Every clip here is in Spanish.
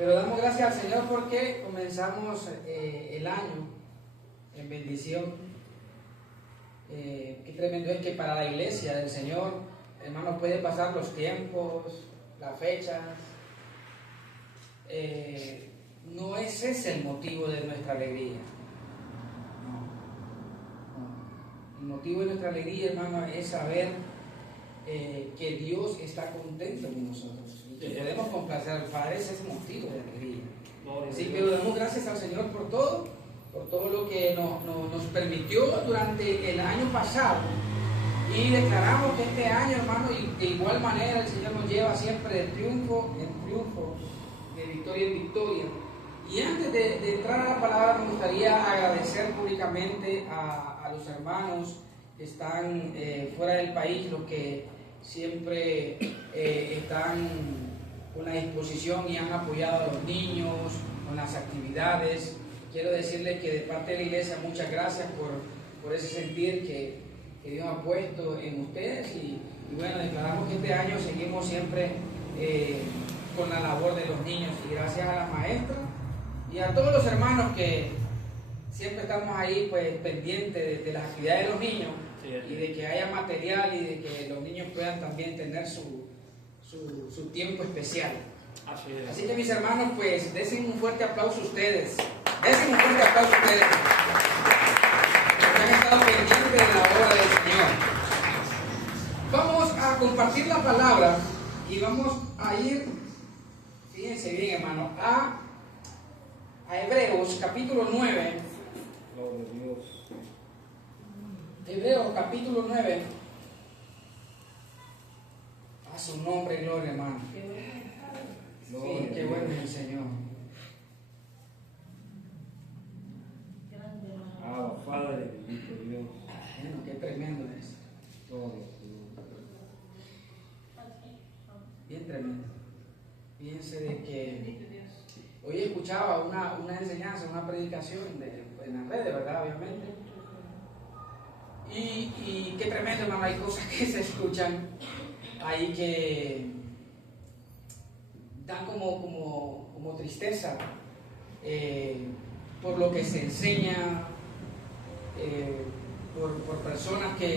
Pero damos gracias al Señor porque comenzamos el año en bendición. Qué tremendo es que para la iglesia del Señor, hermanos, puede pasar los tiempos, las fechas. No es ese el motivo de nuestra alegría. El motivo de nuestra alegría, hermano, es saber que Dios está contento con nosotros y que podemos complacer al Padre. Ese es el motivo de alegría. Así que le damos gracias al Señor por todo lo que nos permitió durante el año pasado, y declaramos que este año, hermano, y de igual manera el Señor nos lleva siempre de triunfo en triunfo, de victoria en victoria. Y antes de entrar a la palabra, me gustaría agradecer públicamente a los hermanos que están fuera del país, los que siempre están con la disposición y han apoyado a los niños con las actividades. Quiero decirles que de parte de la iglesia, muchas gracias por ese sentir que Dios ha puesto en ustedes, y bueno, declaramos que este año seguimos siempre con la labor de los niños, y gracias a las maestras y a todos los hermanos que siempre estamos ahí pues pendientes de las actividades de los niños, y de que haya material y de que los niños puedan también tener su tiempo especial. Así que mis hermanos, pues desen un fuerte aplauso a ustedes. Desen un fuerte aplauso a ustedes. Porque han estado pendientes de la obra del Señor. Vamos a compartir la palabra y vamos a ir, fíjense bien, hermano, a Hebreos capítulo 9. Gloria a Dios. Hebreos capítulo 9. A su nombre, gloria, hermano. Sí, qué bueno es el Señor. Padre, bendito Dios. Bueno, qué tremendo es. Gloria a Dios. Bien tremendo. Fíjense de que hoy escuchaba una enseñanza, una predicación en las redes, ¿verdad? Obviamente. Y qué tremendo, hermano. Hay cosas que se escuchan ahí que dan como tristeza por lo que se enseña, por personas que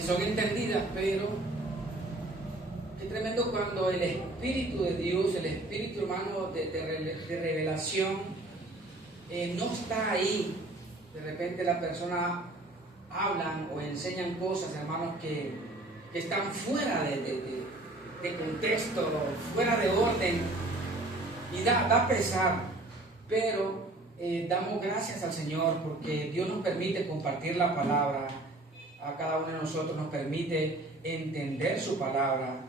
son entendidas, pero qué tremendo cuando el Espíritu de Dios, el Espíritu, hermano, de revelación no está ahí. De repente la persona hablan o enseñan cosas, hermanos, que están fuera de contexto, fuera de orden, y da pesar, pero damos gracias al Señor porque Dios nos permite compartir la palabra a cada uno de nosotros, nos permite entender su palabra,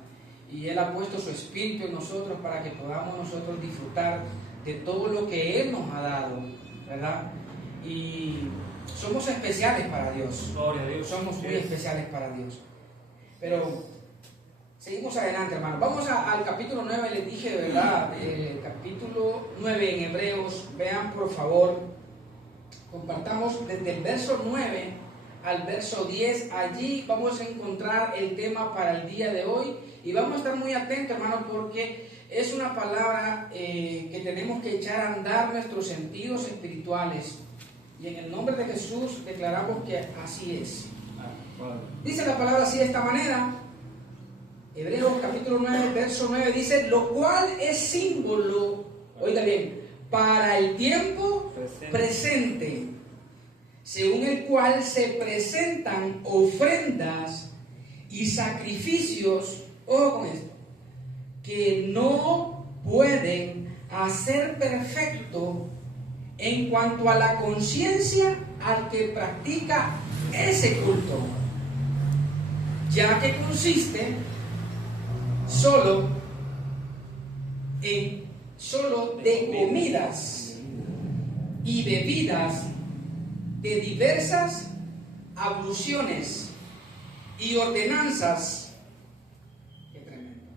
y Él ha puesto su Espíritu en nosotros para que podamos nosotros disfrutar de todo lo que Él nos ha dado, ¿verdad? Y somos especiales para Dios. Gloria a Dios. Somos muy especiales para Dios. Pero seguimos adelante, hermano. Vamos al capítulo 9, les dije, ¿verdad? Capítulo 9 en Hebreos. Vean, por favor. Compartamos desde el verso 9 al verso 10. Allí vamos a encontrar el tema para el día de hoy. Y vamos a estar muy atentos, hermano, porque es una palabra que tenemos que echar a andar nuestros sentidos espirituales. Y en el nombre de Jesús declaramos que así es. Dice la palabra así de esta manera. Hebreos capítulo 9, verso 9 dice: lo cual es símbolo, oiga bien, para el tiempo presente, según el cual se presentan ofrendas y sacrificios, ojo con esto, que no pueden hacer perfecto en cuanto a la conciencia al que practica ese culto, ya que consiste solo de comidas y bebidas de diversas abluciones y ordenanzas, qué tremendo,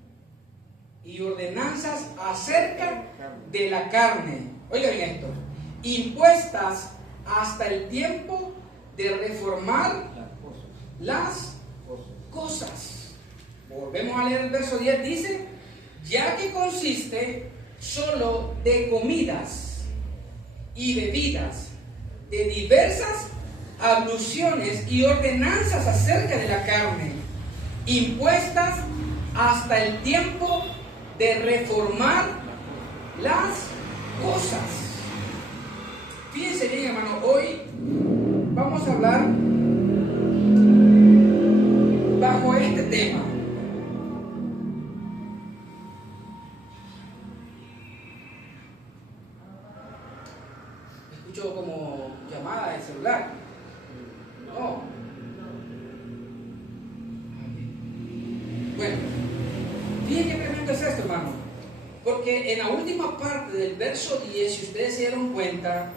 y ordenanzas acerca de la carne, oigan esto, impuestas hasta el tiempo de reformar las cosas. Volvemos a leer el verso 10, dice: ya que consiste solo de comidas y bebidas, de diversas abluciones y ordenanzas acerca de la carne, impuestas hasta el tiempo de reformar las cosas. Fíjense bien, hermano, hoy vamos a hablar bajo este tema. Escucho como llamada de celular. No. Bueno, fíjense qué tremendo es esto, hermano. Porque en la última parte del verso 10, si ustedes se dieron cuenta,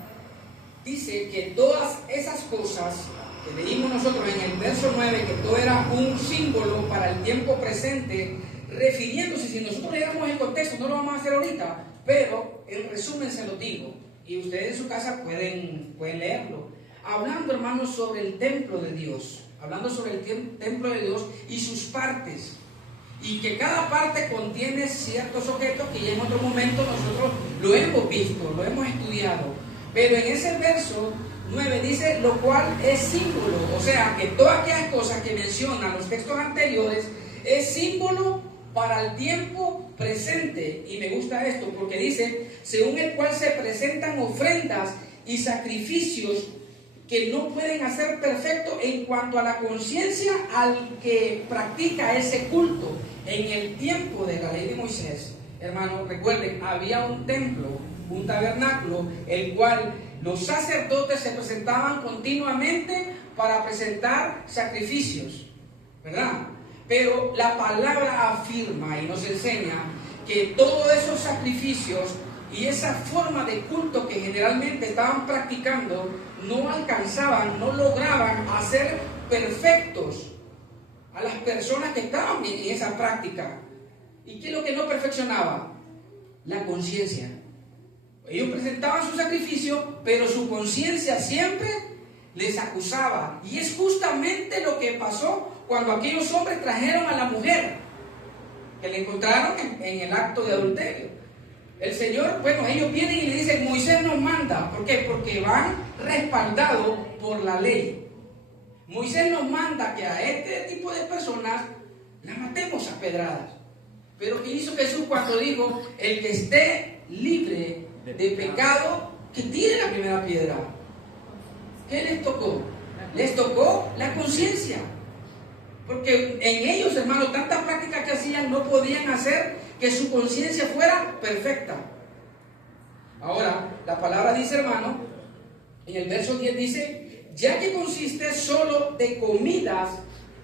dice que todas esas cosas que leímos nosotros en el verso 9, que todo era un símbolo para el tiempo presente, refiriéndose, si nosotros leéramos el contexto, no lo vamos a hacer ahorita, pero en resumen se lo digo, y ustedes en su casa pueden leerlo, hablando, hermanos, sobre el templo de Dios, hablando sobre el templo de Dios y sus partes, y que cada parte contiene ciertos objetos que ya en otro momento nosotros lo hemos visto, lo hemos estudiado, pero en ese verso 9 dice, lo cual es símbolo, o sea que todas aquellas cosas que mencionan los textos anteriores es símbolo para el tiempo presente. Y me gusta esto porque dice, según el cual se presentan ofrendas y sacrificios que no pueden hacer perfecto en cuanto a la conciencia al que practica ese culto. En el tiempo de la ley de Moisés, hermanos, recuerden, había un templo, un tabernáculo, el cual los sacerdotes se presentaban continuamente para presentar sacrificios, ¿verdad? Pero la palabra afirma y nos enseña que todos esos sacrificios y esa forma de culto que generalmente estaban practicando no alcanzaban, no lograban hacer perfectos a las personas que estaban en esa práctica. ¿Y qué es lo que no perfeccionaba? La conciencia. Ellos presentaban su sacrificio, pero su conciencia siempre les acusaba. Y es justamente lo que pasó cuando aquellos hombres trajeron a la mujer que le encontraron en el acto de adulterio. El Señor, bueno, ellos vienen y le dicen, Moisés nos manda. ¿Por qué? Porque van respaldados por la ley. Moisés nos manda que a este tipo de personas las matemos a pedradas. Pero ¿qué hizo Jesús cuando dijo, el que esté libre de pecado, que tire la primera piedra? ¿Qué les tocó? Les tocó la conciencia. Porque en ellos, hermanos, tantas prácticas que hacían no podían hacer que su conciencia fuera perfecta. Ahora, la palabra dice, hermano, en el verso 10 dice, ya que consiste solo de comidas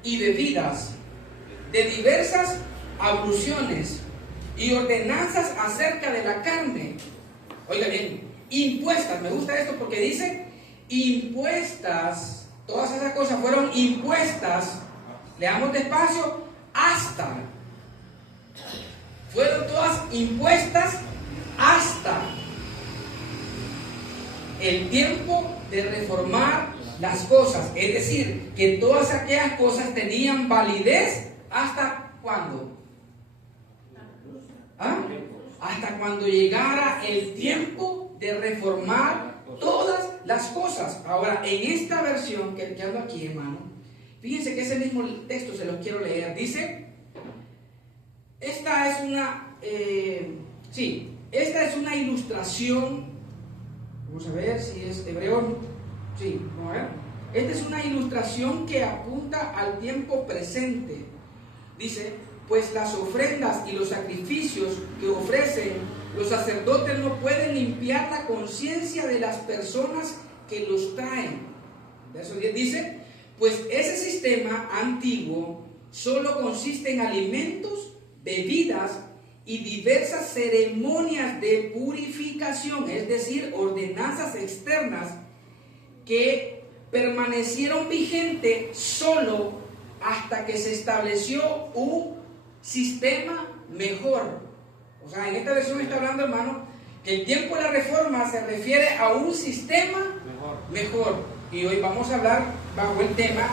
y bebidas, de diversas abluciones y ordenanzas acerca de la carne. Oiga bien, impuestas, me gusta esto porque dice impuestas, todas esas cosas fueron impuestas, leamos despacio, hasta, fueron todas impuestas hasta el tiempo de reformar las cosas, es decir, que todas aquellas cosas tenían validez hasta ¿cuándo? ¿Ah? Hasta cuando llegara el tiempo de reformar todas las cosas. Ahora, en esta versión que ando aquí, hermano, fíjense que ese mismo texto se los quiero leer. Dice, esta es una ilustración. Vamos a ver si es hebreo. Sí, vamos a ver. Esta es una ilustración que apunta al tiempo presente. Dice, pues las ofrendas y los sacrificios que ofrecen los sacerdotes no pueden limpiar la conciencia de las personas que los traen. Verso 10 dice, pues ese sistema antiguo solo consiste en alimentos, bebidas y diversas ceremonias de purificación, es decir, ordenanzas externas que permanecieron vigentes solo hasta que se estableció un sistema mejor. O sea, en esta versión está hablando, hermano, que el tiempo de la reforma se refiere a un sistema mejor. Y hoy vamos a hablar bajo el tema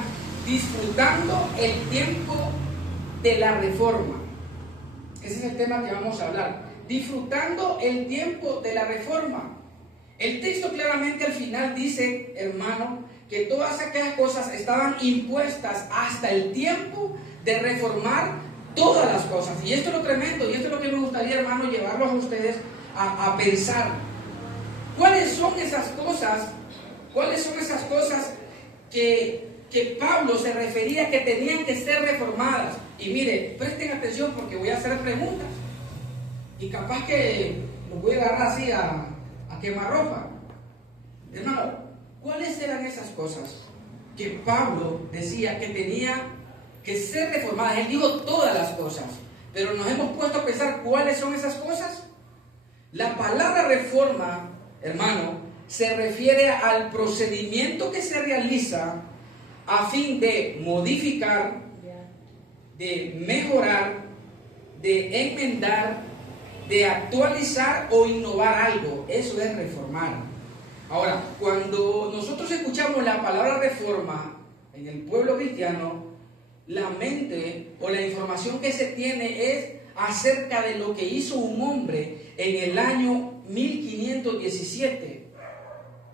disfrutando el tiempo de la reforma. Ese es el tema que vamos a hablar. Disfrutando el tiempo de la reforma. El texto claramente al final dice, hermano, que todas aquellas cosas estaban impuestas hasta el tiempo de reformar todas las cosas. Y esto es lo tremendo, y esto es lo que me gustaría, hermano, llevarlos a ustedes a pensar. ¿Cuáles son esas cosas? ¿Cuáles son esas cosas que Pablo se refería que tenían que ser reformadas? Y mire, presten atención porque voy a hacer preguntas. Y capaz que los voy a agarrar así a quemarropa. Hermano, ¿cuáles eran esas cosas que Pablo decía que tenía que ser reformadas? Él dijo todas las cosas, pero nos hemos puesto a pensar cuáles son esas cosas. La palabra reforma, hermano, se refiere al procedimiento que se realiza a fin de modificar, de mejorar, de enmendar, de actualizar o innovar algo. Eso es reformar. Ahora, cuando nosotros escuchamos la palabra reforma en el pueblo cristiano, la mente o la información que se tiene es acerca de lo que hizo un hombre en el año 1517.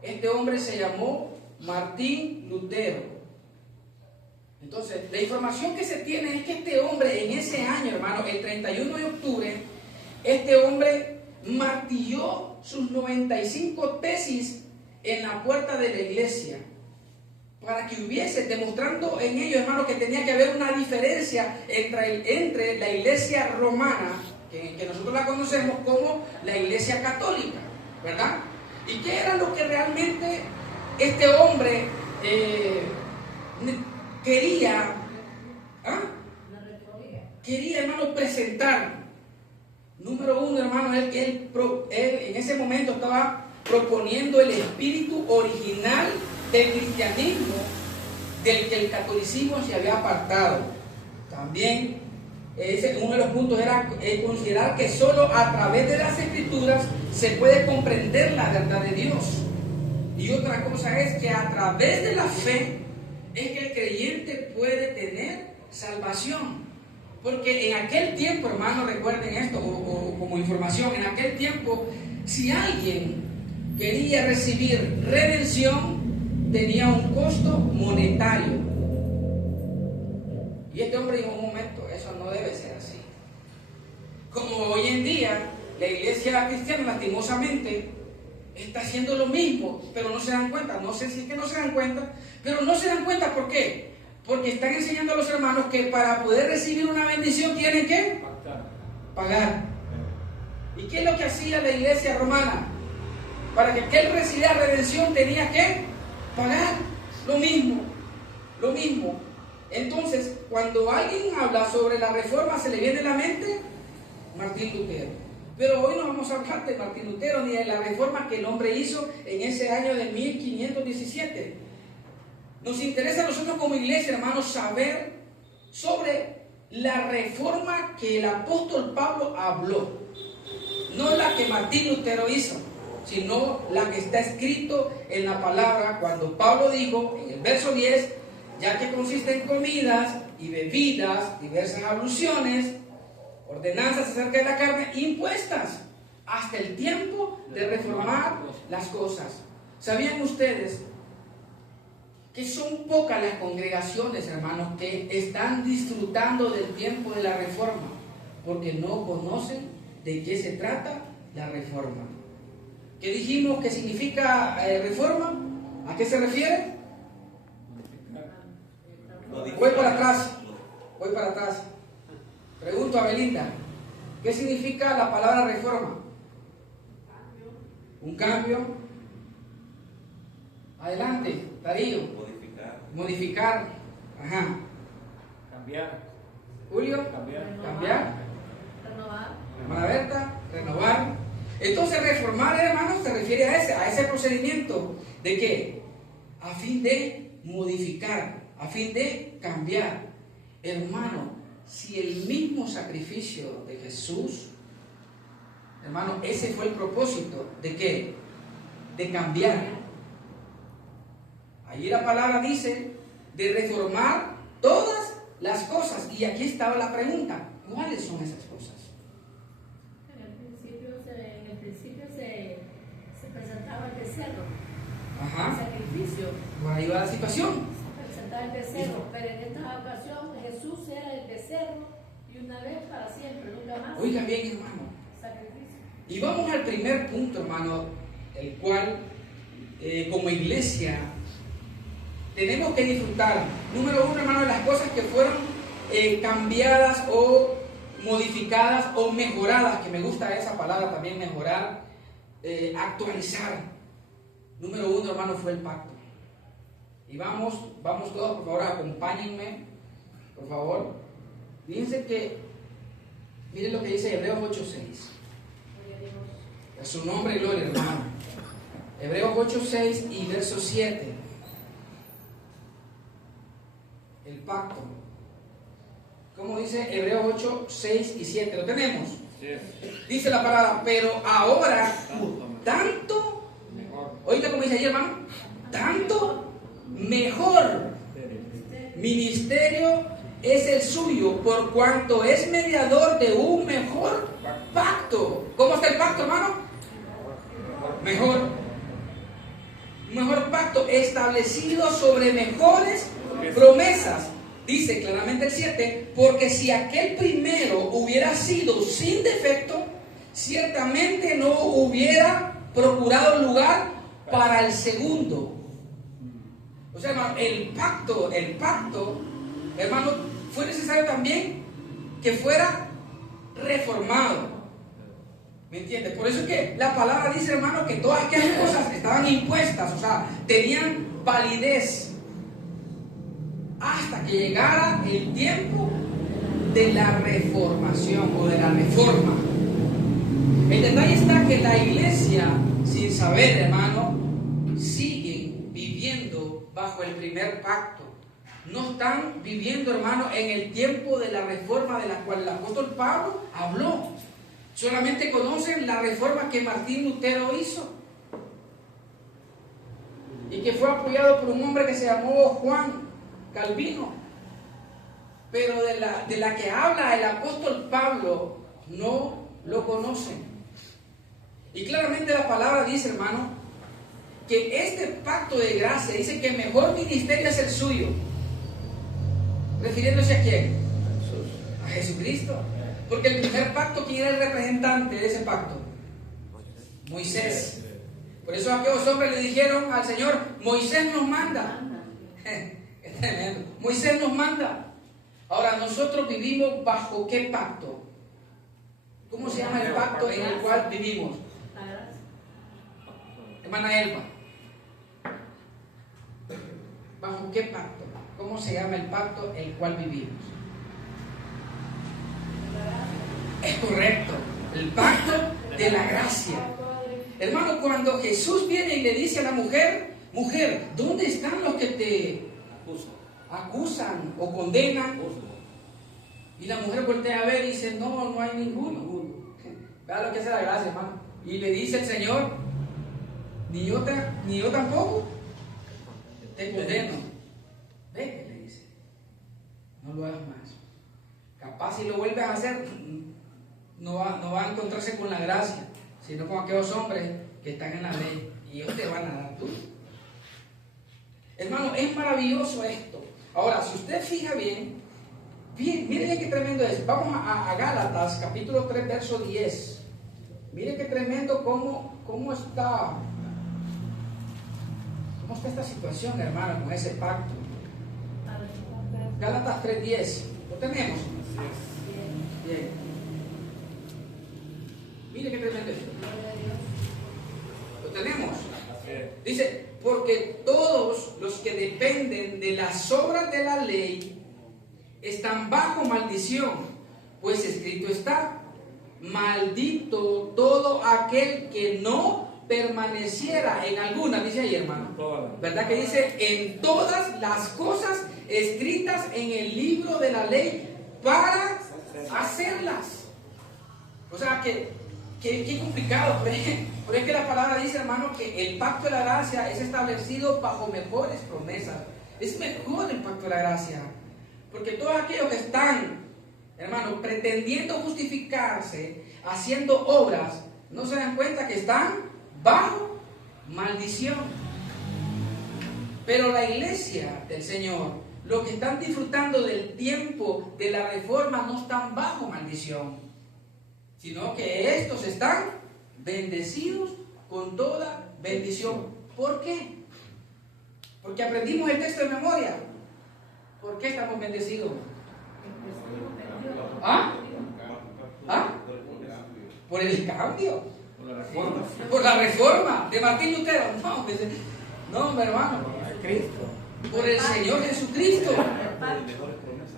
Este hombre se llamó Martín Lutero. Entonces, la información que se tiene es que este hombre en ese año, hermano, el 31 de octubre, este hombre martilló sus 95 tesis en la puerta de la iglesia, para que hubiese, demostrando en ello, hermano, que tenía que haber una diferencia entre la iglesia romana, que nosotros la conocemos como la iglesia católica, ¿verdad? ¿Y qué era lo que realmente este hombre quería? Quería, hermano, presentar. Número uno, hermano, él en ese momento estaba proponiendo el espíritu original del cristianismo, del que el catolicismo se había apartado. También uno de los puntos era considerar que solo a través de las escrituras se puede comprender la verdad de Dios. Y otra cosa es que a través de la fe es que el creyente puede tener salvación. Porque en aquel tiempo, hermano, recuerden esto como información, en aquel tiempo, si alguien quería recibir redención, tenía un costo monetario. Y este hombre dijo: un momento, eso no debe ser así. Como hoy en día, la iglesia cristiana, lastimosamente, está haciendo lo mismo, pero no se dan cuenta. No sé si es que no se dan cuenta, pero no se dan cuenta. ¿Por qué? Porque están enseñando a los hermanos que para poder recibir una bendición tienen que pagar. ¿Y qué es lo que hacía la iglesia romana? Para que aquel recibiera redención tenía que pagar. Lo mismo. Entonces, cuando alguien habla sobre la reforma, se le viene a la mente Martín Lutero. Pero hoy no vamos a hablar de Martín Lutero ni de la reforma que el hombre hizo en ese año de 1517. Nos interesa a nosotros como iglesia, hermanos, saber sobre la reforma que el apóstol Pablo habló. No la que Martín Lutero hizo, sino la que está escrito en la palabra cuando Pablo dijo en el verso 10, ya que consiste en comidas y bebidas, diversas abluciones, ordenanzas acerca de la carne, impuestas hasta el tiempo de reformar las cosas. ¿Sabían ustedes que son pocas las congregaciones, hermanos, que están disfrutando del tiempo de la reforma? Porque no conocen de qué se trata la reforma. ¿Qué dijimos que significa reforma? ¿A qué se refiere? Voy para atrás. Pregunto a Belinda, ¿qué significa la palabra reforma? Un cambio. Adelante, Darío. Modificar. Ajá. Cambiar. Julio. Cambiar. Renovar. Hermana Berta, renovar. Entonces, reformar, hermanos, se refiere a ese procedimiento. ¿De qué? A fin de modificar, a fin de cambiar. Hermano, si el mismo sacrificio de Jesús, hermano, ese fue el propósito. ¿De qué? De cambiar. Allí la palabra dice de reformar todas las cosas. Y aquí estaba la pregunta: ¿cuáles son esas cosas? sacrificio. Por ahí va la situación. Presentar el becerro, pero en esta ocasión Jesús era el becerro y una vez para siempre, nunca más. Oiga bien, hermano. Sacrificio. Y vamos al primer punto, hermano, el cual como iglesia tenemos que disfrutar. Número uno, hermano, de las cosas que fueron cambiadas o modificadas o mejoradas, que me gusta esa palabra también, mejorar, actualizar. Número uno, hermano, fue el pacto. Y vamos todos, por favor, acompáñenme, por favor. Fíjense que, miren lo que dice Hebreos 8:6. A su nombre y gloria, hermano. Hebreos 8:6 y verso 7. El pacto. ¿Cómo dice Hebreos 8:6 y 7? ¿Lo tenemos? Sí. Dice la palabra, pero ahora tanto, oíste como dice ahí, hermano, tanto mejor ministerio es el suyo, por cuanto es mediador de un mejor pacto. ¿Cómo está el pacto, hermano? Mejor. Un mejor pacto establecido sobre mejores promesas. Dice claramente el 7, porque si aquel primero hubiera sido sin defecto, ciertamente no hubiera procurado lugar para el segundo. O sea, hermano, el pacto, hermano, fue necesario también que fuera reformado. ¿Me entiendes? Por eso es que la palabra dice, hermano, que todas aquellas cosas estaban impuestas, o sea, tenían validez hasta que llegara el tiempo de la reformación o de la reforma. El detalle está que la iglesia, sin saber, hermano, sigue viviendo bajo el primer pacto. No están viviendo, hermano, en el tiempo de la reforma de la cual el apóstol Pablo habló. Solamente conocen la reforma que Martín Lutero hizo y que fue apoyado por un hombre que se llamó Juan Calvino. Pero de la que habla el apóstol Pablo no lo conocen. Y claramente la palabra dice, hermano, que este pacto de gracia dice que el mejor ministerio es el suyo. ¿Refiriéndose a quién? A Jesucristo. Porque el primer pacto, ¿quién era el representante de ese pacto? Moisés. Por eso aquellos hombres le dijeron al Señor, Moisés nos manda. Es tremendo. Moisés nos manda. Ahora, nosotros vivimos bajo ¿qué pacto? ¿Cómo se llama el pacto en el cual vivimos? Hermana Elba. ¿Bajo qué pacto? ¿Cómo se llama el pacto en el cual vivimos? Es correcto, el pacto de la gracia. Hermano, cuando Jesús viene y le dice a la mujer, mujer, ¿dónde están los que te acusan o condenan? Y la mujer voltea a ver y dice, no hay ninguno. Vea lo que hace la gracia, hermano. Y le dice el Señor, ni yo tampoco te condeno. Ve, le dice, no lo hagas más. Capaz si lo vuelves a hacer, no va a encontrarse con la gracia, sino con aquellos hombres que están en la ley y ellos te van a dar tú. Hermano, es maravilloso esto. Ahora, si usted fija bien, miren qué tremendo es. Vamos a Gálatas, capítulo 3, verso 10. Miren qué tremendo cómo está esta situación, hermano, con ese pacto. Gálatas 3:10. ¿Lo tenemos? Bien. Mire qué tremendo es. Lo tenemos. Dice, porque todos los que dependen de las obras de la ley están bajo maldición, pues escrito está, maldito todo aquel que no permaneciera en alguna, dice ahí, hermano. ¿Verdad que dice? En todas las cosas escritas en el libro de la ley para hacerlas. O sea que complicado, pero es que la palabra dice, hermano, que el pacto de la gracia es establecido bajo mejores promesas. Es mejor el pacto de la gracia, porque todos aquellos que están, hermano, pretendiendo justificarse, haciendo obras, no se dan cuenta que están bajo maldición. Pero la iglesia del Señor, los que están disfrutando del tiempo de la reforma, no están bajo maldición, sino que estos están bendecidos con toda bendición. ¿Por qué? Porque aprendimos el texto de memoria. ¿Por qué estamos bendecidos? ¿Ah? ¿Ah? Por el cambio. Por la reforma. Por la reforma de Martín Lutero. No, mi hermano. Cristo. Por el Señor Jesucristo.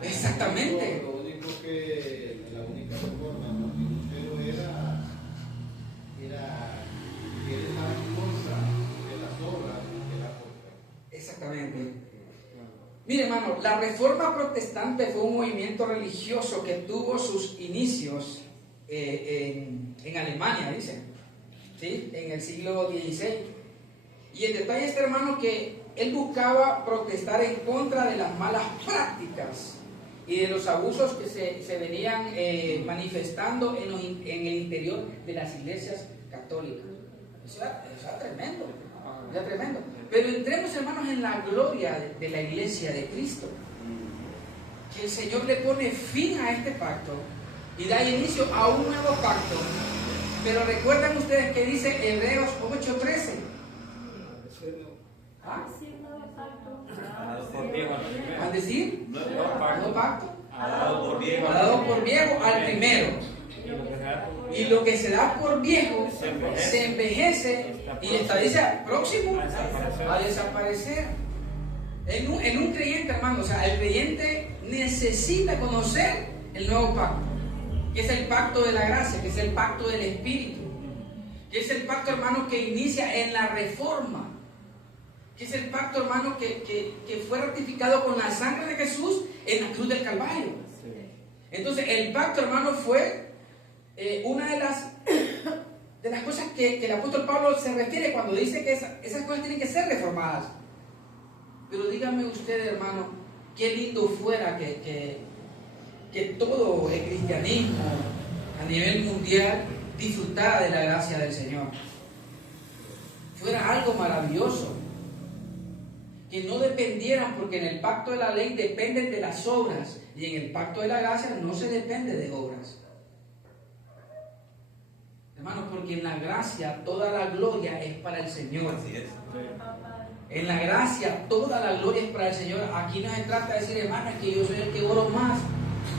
Exactamente. Lo único que la única reforma de Martín Lutero era que él era cosa de las obras que la cosa. Exactamente. Mire, hermano, la reforma protestante fue un movimiento religioso que tuvo sus inicios en Alemania, dicen, ¿sí? En el siglo XVI. Y el detalle es, hermano, que él buscaba protestar en contra de las malas prácticas y de los abusos que se venían manifestando en el interior de las iglesias católicas. Eso era tremendo, era tremendo. Pero entremos, hermanos, en la gloria de la iglesia de Cristo. Que el Señor le pone fin a este pacto y da inicio a un nuevo pacto. Pero recuerdan ustedes que dice Hebreos 8:13. ¿Ah? ¿Al decir? Nuevo pacto. Ha dado por viejo al primero. Y lo que se da por viejo se envejece y está, dice, próximo a desaparecer. En un creyente, hermano, o sea, el creyente necesita conocer el nuevo pacto, que es el pacto de la gracia, que es el pacto del Espíritu, que es el pacto, hermano, que inicia en la reforma, que es el pacto, hermano, que fue ratificado con la sangre de Jesús en la cruz del Calvario. Entonces, el pacto, hermano, fue una de las cosas que el apóstol Pablo se refiere cuando dice que esas cosas tienen que ser reformadas. Pero dígame usted, hermano, qué lindo fuera que todo el cristianismo a nivel mundial disfrutara de la gracia del Señor. Fuera algo maravilloso. Que no dependieran, porque en el pacto de la ley dependen de las obras y en el pacto de la gracia no se depende de obras. Hermanos, porque en la gracia toda la gloria es para el Señor. Así es. En la gracia toda la gloria es para el Señor. Aquí no se trata de decir, hermano, es que yo soy el que oro más,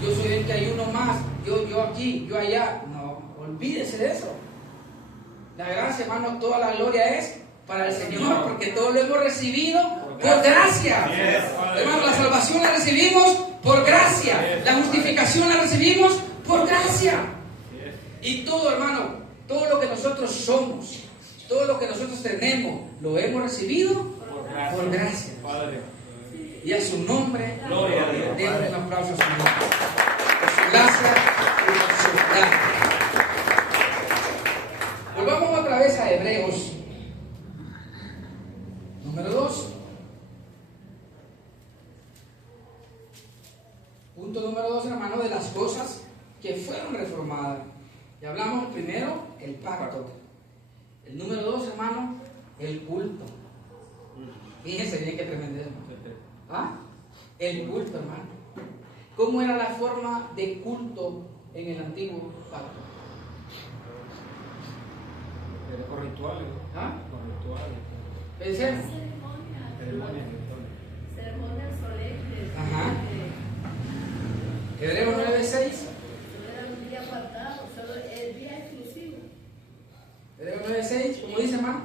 yo soy el que ayuno más, yo aquí, yo allá. No, olvídese de eso. La gracia, hermano, toda la gloria es para el Señor, porque todo lo hemos recibido por gracia. Hermano, la salvación la recibimos por gracia. La justificación la recibimos por gracia. Y todo, hermano, todo lo que nosotros somos, todo lo que nosotros tenemos, lo hemos recibido por gracia. Y a su nombre, denle un aplauso al Señor. Por su gracia y por su gracia. Volvamos otra vez a Hebreos. Número 2. Punto número 2, hermano, de las cosas que fueron reformadas. Ya hablamos primero el pacto. El número 2, hermano, el culto. Fíjense bien qué tremendo. ¿Ah? El culto, hermano. ¿Cómo era la forma de culto en el antiguo pacto? Con rituales. ¿Ah? Con rituales. Pensemos. Ceremonias solemnes. Ajá. Hebreos 9:6. Era un día apartado, solo el día exclusivo. Hebreos 9:6, ¿cómo dice, hermano?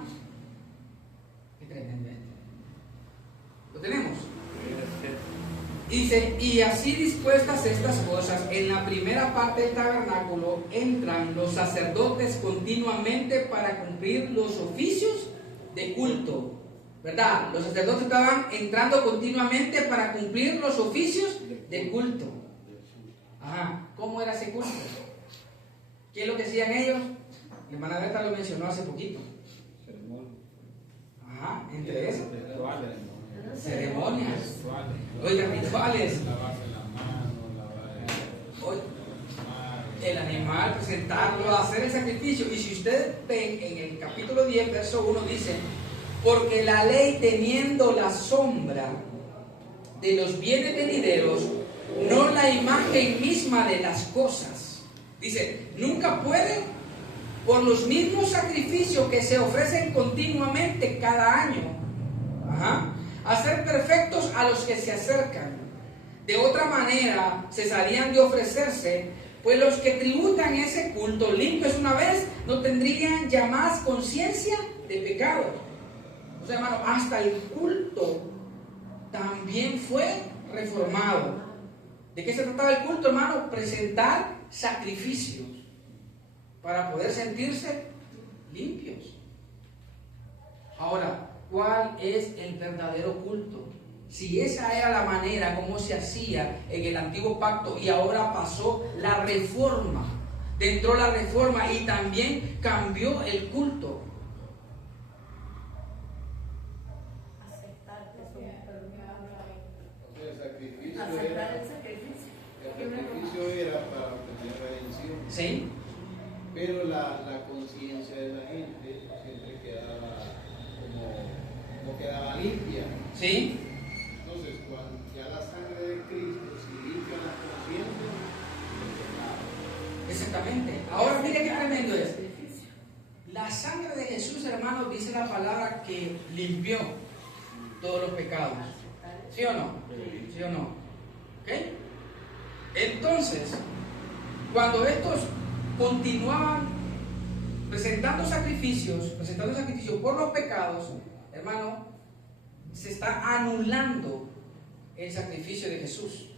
Qué tremendo. ¿Lo tenemos? Dice, y así dispuestas estas cosas, en la primera parte del tabernáculo entran los sacerdotes continuamente para cumplir los oficios de culto. ¿Verdad? Los sacerdotes estaban entrando continuamente para cumplir los oficios de culto. Ajá. ¿Cómo era ese culto? ¿Qué es lo que hacían ellos? Mi hermana Berta lo mencionó hace poquito. Ajá, entre eso. Ceremonias. Oiga, rituales. El animal, presentarlo, hacer el sacrificio. Y si ustedes ven en el capítulo 10, verso 1, dice porque la ley, teniendo la sombra de los bienes venideros, no la imagen misma de las cosas. Dice, nunca puede, por los mismos sacrificios que se ofrecen continuamente cada año, hacer perfectos a los que se acercan. De otra manera, cesarían de ofrecerse, pues los que tributan ese culto limpios una vez no tendrían ya más conciencia de pecado. O sea, hermano, hasta el culto también fue reformado. ¿De qué se trataba el culto, hermano? Presentar sacrificios para poder sentirse limpios. Ahora, ¿cuál es el verdadero culto? Si esa era la manera como se hacía en el antiguo pacto y ahora pasó la reforma, entró la reforma y también cambió el culto. Aceptar el sacrificio. El sacrificio era para obtener redención. ¿Sí? Pero la conciencia de la gente siempre quedaba como quedaba limpia. ¿Sí? Entonces, cuando ya la sangre de Cristo, si limpia la conciencia, Exactamente. Ahora mire qué tremendo es. La sangre de Jesús, hermanos, dice la palabra que limpió todos los pecados. ¿Sí o no? ¿Sí o no? ¿Ok? Entonces, cuando estos continuaban presentando sacrificios por los pecados, hermano, se está anulando el sacrificio de Jesús.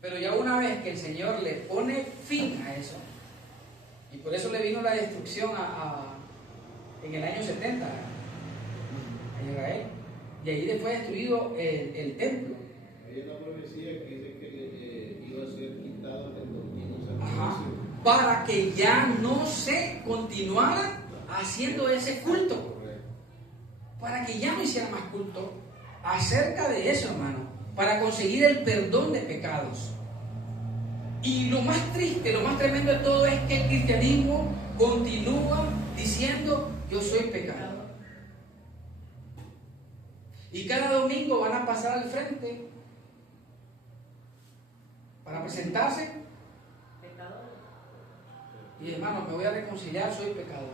Pero ya una vez que el Señor le pone fin a eso, y por eso le vino la destrucción en el año 70 a Israel, y ahí fue destruido el templo. hay una profecía que dice que iba a ser quitado el continuo Ajá. sacrificio. Para que ya no se continuara haciendo ese culto. Para que ya no hiciera más culto acerca de eso, hermano. Para conseguir el perdón de pecados. Y lo más triste, lo más tremendo de todo es que el cristianismo continúa diciendo: yo soy pecador. Y cada domingo van a pasar al frente para presentarse. Y hermano, me voy a reconciliar, soy pecador.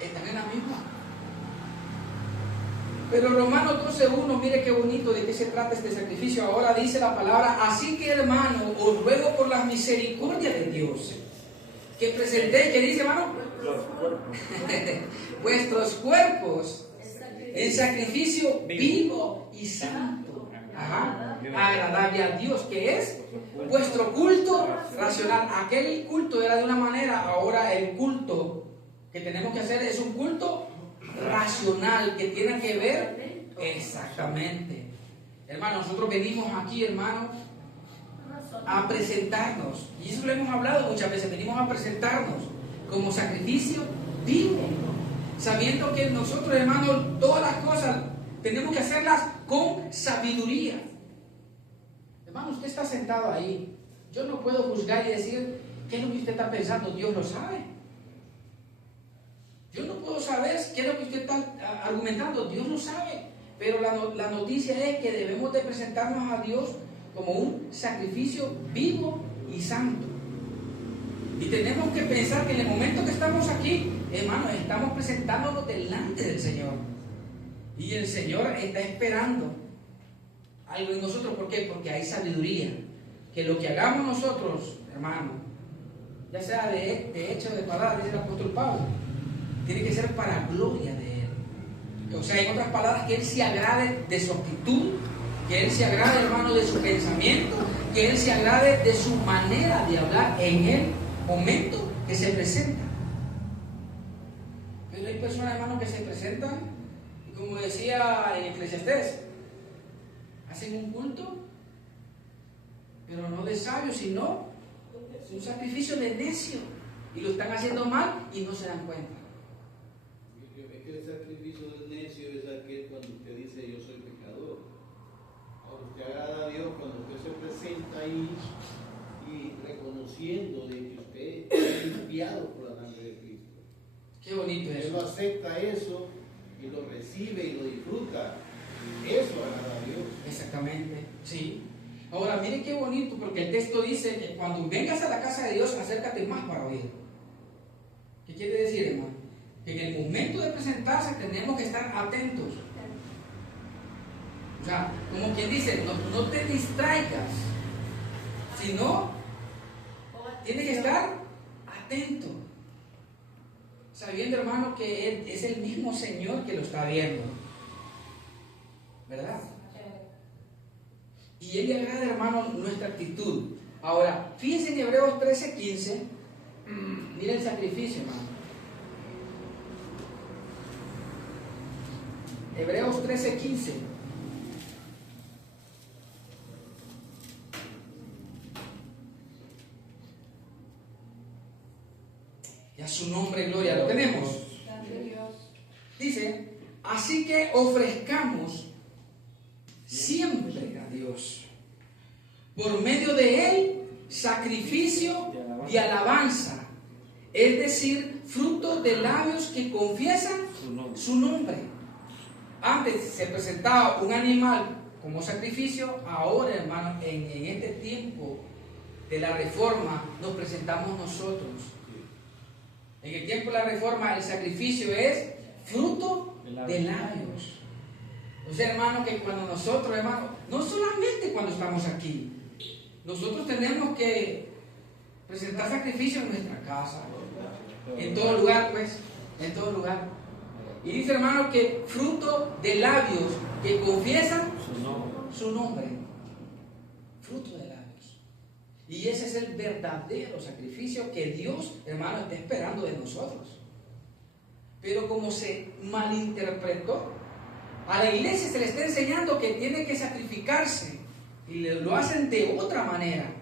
Están en la misma. Pero Romanos 12:1, mire qué bonito de qué se trata este sacrificio. Ahora dice la palabra: así que, hermano, os ruego por las misericordias de Dios, que presentéis, ¿qué dice, hermano? Vuestros cuerpos en sacrificio vivo y santo, agradable a Dios, que es vuestro culto racional. Aquel culto era de una manera, ahora el culto que tenemos que hacer es un culto racional, que tiene que ver exactamente. Hermano, nosotros venimos aquí, hermano, a presentarnos, y eso lo hemos hablado muchas veces, venimos a presentarnos como sacrificio vivo, sabiendo que nosotros, hermano, todas las cosas tenemos que hacerlas con sabiduría. Hermano, usted está sentado ahí, yo no puedo juzgar y decir qué es lo que usted está pensando, Dios lo sabe. Yo no puedo saber qué es lo que usted está argumentando, Dios lo sabe. Pero la noticia es que debemos de presentarnos a Dios como un sacrificio vivo y santo. Y tenemos que pensar que en el momento que estamos aquí, hermano, estamos presentándonos delante del Señor. Y el Señor está esperando algo en nosotros. ¿Por qué? Porque hay sabiduría. Que lo que hagamos nosotros, hermano, ya sea de hecho de palabra, dice el apóstol Pablo, tiene que ser para gloria de Él. O sea, en otras palabras, que Él se agrade de su actitud, que Él se agrade, hermano, de su pensamiento, que Él se agrade de su manera de hablar en el momento que se presenta. Pero hay personas, hermano, que se presentan, y como decía en Eclesiastés, hacen un culto, pero no de sabio, sino un sacrificio de necio, y lo están haciendo mal y no se dan cuenta. Es que el sacrificio del necio es aquel cuando usted dice yo soy pecador. Ahora usted agrada a Dios cuando usted se presenta ahí y reconociendo de que usted es limpiado por la sangre de Cristo. Qué bonito Él eso. lo acepta eso y lo recibe y lo disfruta. Eso agrada a Dios. Exactamente, sí. Ahora, mire qué bonito, porque el texto dice que cuando vengas a la casa de Dios, acércate más para oír. ¿Qué quiere decir, hermano? Que en el momento de presentarse tenemos que estar atentos. O sea, como quien dice, no te distraigas, sino tienes que estar atento, sabiendo, hermano, que Él es el mismo Señor que lo está viendo, ¿verdad? Y Él le agrada, hermano, nuestra actitud. Ahora, fíjense en Hebreos 13:15, mira el sacrificio, hermano. Hebreos 13:15. Y a su nombre, gloria. ¿Lo tenemos? Dice, así que ofrezcamos siempre a Dios, por medio de Él, sacrificio de alabanza, es decir, fruto de labios que confiesan su nombre. Antes se presentaba un animal como sacrificio, ahora, hermano, en este tiempo de la reforma nos presentamos nosotros. En el tiempo de la reforma el sacrificio es fruto de labios. O sea, hermano, que cuando nosotros, hermano, no solamente cuando estamos aquí, nosotros tenemos que presentar sacrificio en nuestra casa, en todo lugar, pues, en todo lugar. Y dice, hermano, que fruto de labios que confiesan su nombre. Fruto de labios. Y ese es el verdadero sacrificio que Dios, hermano, está esperando de nosotros. Pero como se malinterpretó, a la iglesia se le está enseñando que tiene que sacrificarse y lo hacen de otra manera.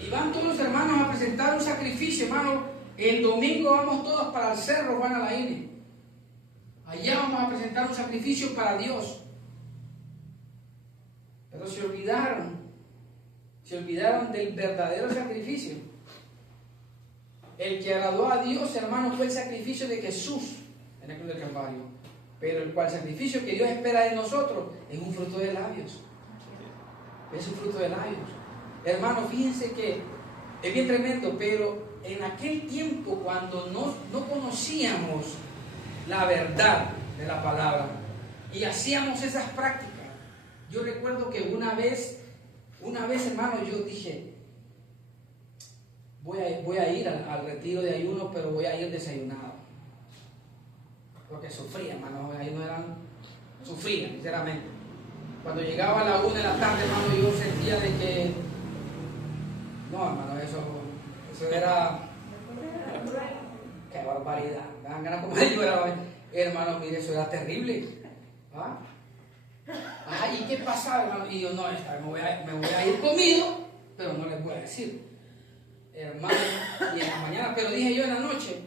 Y van todos los hermanos a presentar un sacrificio, hermano. El domingo vamos todos para el cerro Juan Alaine. Allá vamos a presentar un sacrificio para Dios. Pero se olvidaron del verdadero sacrificio. El que agradó a Dios, hermano, fue el sacrificio de Jesús en el cruz del Calvario. Pero el cual sacrificio que Dios espera de nosotros es un fruto de labios. Es un fruto de labios. Hermano, fíjense que es bien tremendo, pero en aquel tiempo, cuando no conocíamos la verdad de la palabra y hacíamos esas prácticas, yo recuerdo que una vez, hermano, yo dije, voy a ir al retiro de ayuno, pero voy a ir desayunado. Porque sufría, hermano, sufría, sinceramente. Cuando llegaba a la 1 de la tarde, hermano, yo sentía de que, no, hermano, eso era, qué barbaridad, me dan ganas como de llorar, hermano, mire, eso era terrible. ¿Ah? ¿Y qué pasaba, hermano? Y yo, no, me voy a ir comido, pero no les voy a decir, hermano. Y en la mañana, pero dije yo en la noche,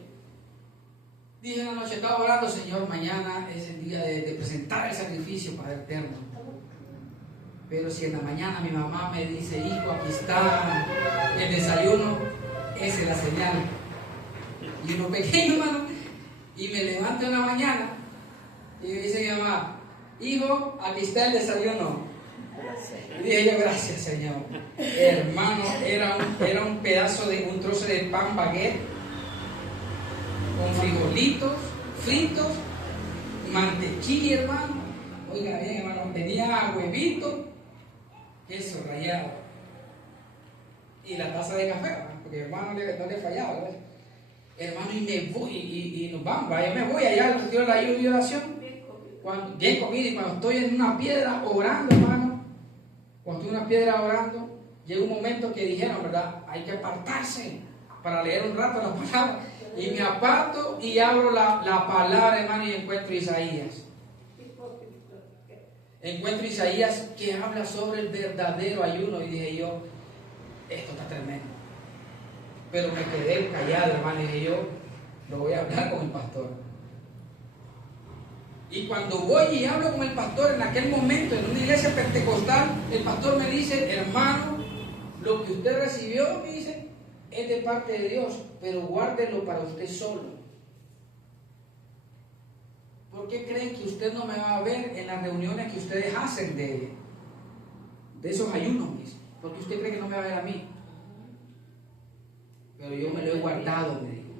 estaba orando, Señor, mañana es el día de presentar el sacrificio para el Eterno. Pero si en la mañana mi mamá me dice, hijo, aquí está el desayuno, esa es la señal. Y uno pequeño, hermano, y me levanto en la mañana y me dice mi mamá, hijo, aquí está el desayuno. Y dije yo, gracias, Señor. Hermano, era un pedazo un trozo de pan baguette con frijolitos fritos, mantequilla, hermano. Oiga bien, hermano, tenía huevito, queso rallado y la taza de café, hermano, porque hermano no le fallaba, ¿verdad? Hermano, y me voy, y nos vamos, ya me voy allá al retiro de la ayuda y oración. Bien comido, y cuando estoy en una piedra orando, hermano, cuando estoy en una piedra orando, llega un momento que dijeron, ¿verdad? Hay que apartarse para leer un rato la palabra. Y me aparto y abro la palabra, hermano, y encuentro Isaías. Encuentro Isaías que habla sobre el verdadero ayuno. Y dije yo, esto está tremendo. Pero me quedé callado, hermano, y dije yo, lo voy a hablar con el pastor. Y cuando voy y hablo con el pastor, en aquel momento, en una iglesia pentecostal, el pastor me dice, hermano, lo que usted recibió, me dice, es de parte de Dios, pero guárdelo para usted solo. ¿Por qué creen que usted no me va a ver en las reuniones que ustedes hacen de esos ayunos? ¿Por qué usted cree que no me va a ver a mí? Pero yo me lo he guardado, me dijo.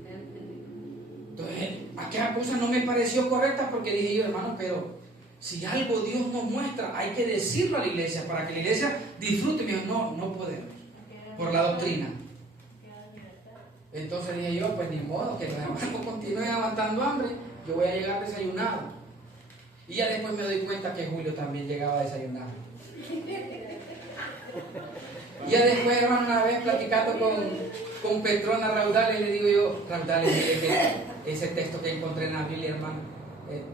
Entonces, aquella cosa no me pareció correcta porque dije yo, hermano, pero si algo Dios nos muestra, hay que decirlo a la iglesia para que la iglesia disfrute. Me dijo, no podemos, por la doctrina. Entonces dije yo, pues ni modo, que los hermanos continúen aguantando hambre, yo voy a llegar desayunado. Y ya después me doy cuenta que Julio también llegaba a desayunar. Y ya después, hermano, una vez platicando con Petrona Raudales, le digo yo, Raudales, mire que ese texto que encontré en la Biblia, hermano,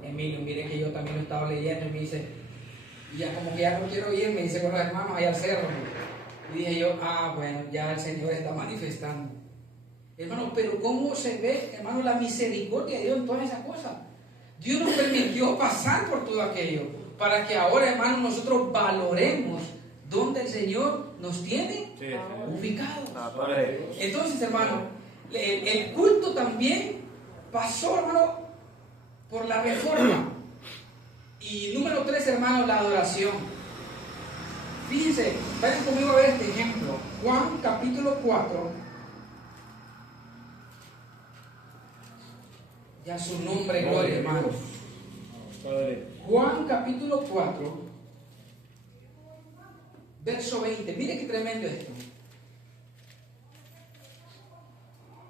Emilio, mire que yo también lo estaba leyendo, y me dice, y ya como que ya no quiero ir, me dice con los hermanos allá al cerro. Y dije yo, bueno, ya el Señor está manifestando. Hermano, pero ¿cómo se ve, hermano, la misericordia de Dios en todas esas cosas? Dios nos permitió pasar por todo aquello, para que ahora, hermano, nosotros valoremos donde el Señor nos tiene ubicados. Entonces, hermano, el culto también pasó, hermano, por la reforma. Y número 3, hermano, la adoración. Fíjense, vayan conmigo a ver este ejemplo. Juan capítulo 4. Ya su nombre, gloria, hermano. Juan capítulo 4, verso 20. Mire qué tremendo esto.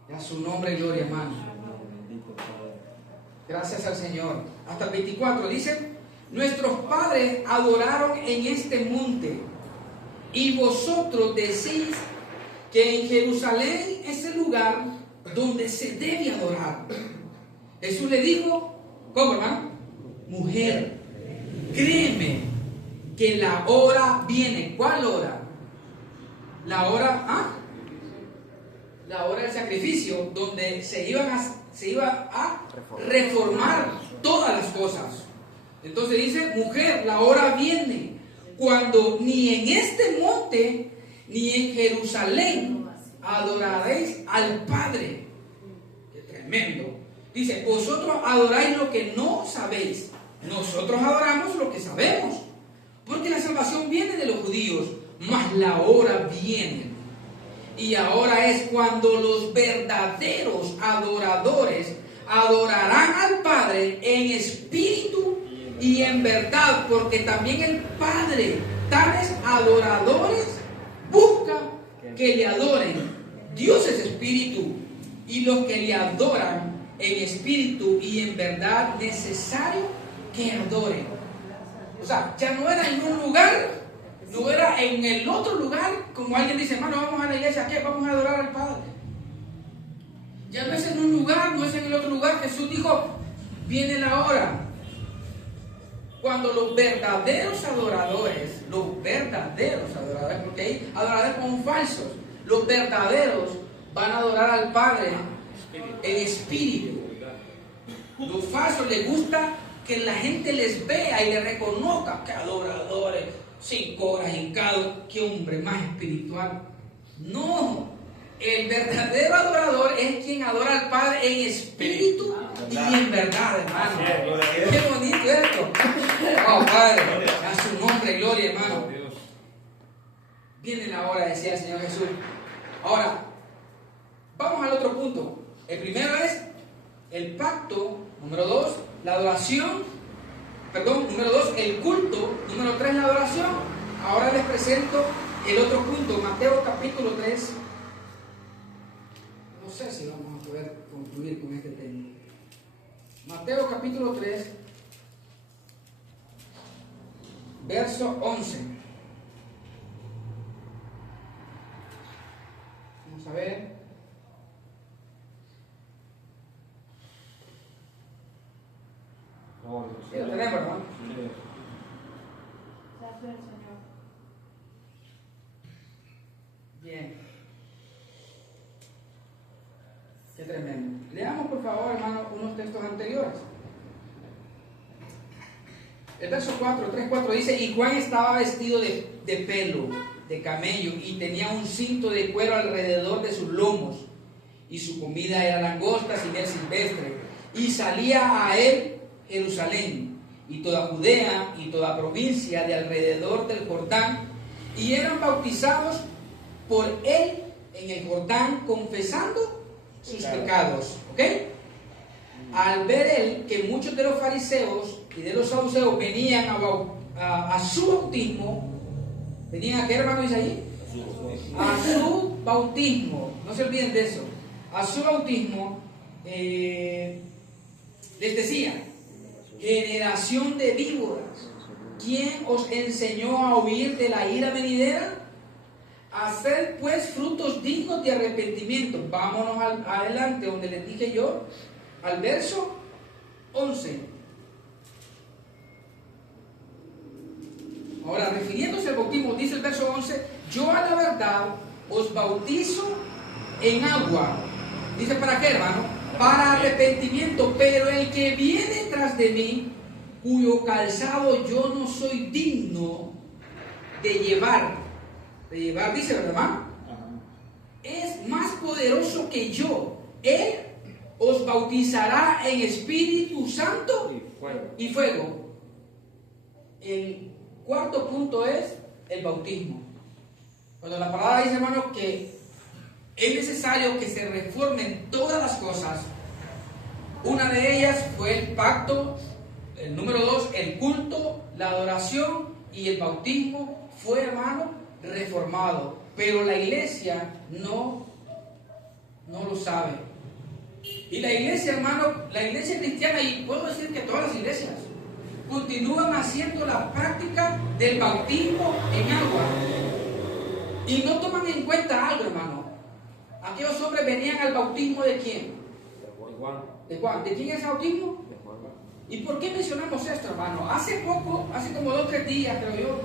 Ya su nombre, gloria, hermano. Gracias al Señor. Hasta el 24 dice: nuestros padres adoraron en este monte, y vosotros decís que en Jerusalén es el lugar donde se debe adorar. Jesús le dijo, ¿cómo, hermano? Mujer, créeme que la hora viene. ¿Cuál hora? La hora, la hora del sacrificio, donde se iba a reformar todas las cosas. Entonces dice, mujer, la hora viene cuando ni en este monte ni en Jerusalén adoraréis al Padre. Qué tremendo. Dice, vosotros adoráis lo que no sabéis. Nosotros adoramos lo que sabemos, porque la salvación viene de los judíos, mas la hora viene. Y ahora es cuando los verdaderos adoradores adorarán al Padre en espíritu y en verdad, porque también el Padre, tales adoradores, busca que le adoren. Dios es espíritu, y los que le adoran en espíritu y en verdad, necesario que adoren. O sea, ya no era en un lugar, no era en el otro lugar, como alguien dice, hermano, vamos a la iglesia, ¿qué? Vamos a adorar al Padre. Ya no es en un lugar, no es en el otro lugar. Jesús dijo, viene la hora cuando los verdaderos adoradores, porque hay adoradores como falsos, los verdaderos van a adorar al Padre en espíritu. Los falsos les gusta que la gente les vea y les reconozca. Que adoradores, 5 horas hincados, qué hombre más espiritual. No, el verdadero adorador es quien adora al Padre en espíritu y en verdad, hermano. Qué bonito esto. Oh, Padre, a su nombre, gloria, hermano. Viene la hora, decía el Señor Jesús. Ahora, vamos al otro punto. El primero es el pacto. Número 2, la adoración. Número 2, el culto. Número 3, la adoración. Ahora les presento el otro punto, Mateo capítulo 3. No sé si vamos a poder concluir con este tema. Mateo capítulo 3, verso 11. Vamos a ver. Sí, lo tenemos, hermano. Gracias, Señor. Bien. Qué tremendo. Leamos, por favor, hermano, unos textos anteriores. El verso 4, 3, 4 dice, y Juan estaba vestido de pelo de camello y tenía un cinto de cuero alrededor de sus lomos, y su comida era langostas y miel silvestre, y salía a él Jerusalén y toda Judea y toda provincia de alrededor del Jordán, y eran bautizados por él en el Jordán, confesando sus pecados. ¿Ok? Al ver él que muchos de los fariseos y de los saduceos venían a su bautismo, ¿venían a qué, hermano dice ahí? A su bautismo, no se olviden de eso. A su bautismo, les decía: generación de víboras, ¿quién os enseñó a huir de la ira venidera? Haced pues frutos dignos de arrepentimiento. Vámonos adelante, donde les dije yo, al verso 11. Ahora, refiriéndose al bautismo, dice el verso 11: yo a la verdad os bautizo en agua. Dice, ¿para qué, hermano? Para arrepentimiento, pero el que viene tras de mí, cuyo calzado yo no soy digno de llevar, dice, ¿verdad, hermano? Es más poderoso que yo. Él os bautizará en Espíritu Santo y fuego. El cuarto punto es el bautismo. Cuando la palabra dice, hermano, que es necesario que se reformen todas las cosas, una de ellas fue el pacto, el número 2, el culto, la adoración, y el bautismo fue, hermano, reformado. Pero la iglesia no lo sabe. Y la iglesia, hermano, la iglesia cristiana, y puedo decir que todas las iglesias, continúan haciendo la práctica del bautismo en agua. Y no toman en cuenta algo, hermano. Aquellos hombres venían al bautismo ¿de quién? De Juan. ¿De Juan? ¿De quién es el bautismo? De Juan. ¿Y por qué mencionamos esto, hermano? Hace poco, hace como 2 o 3 días, creo yo,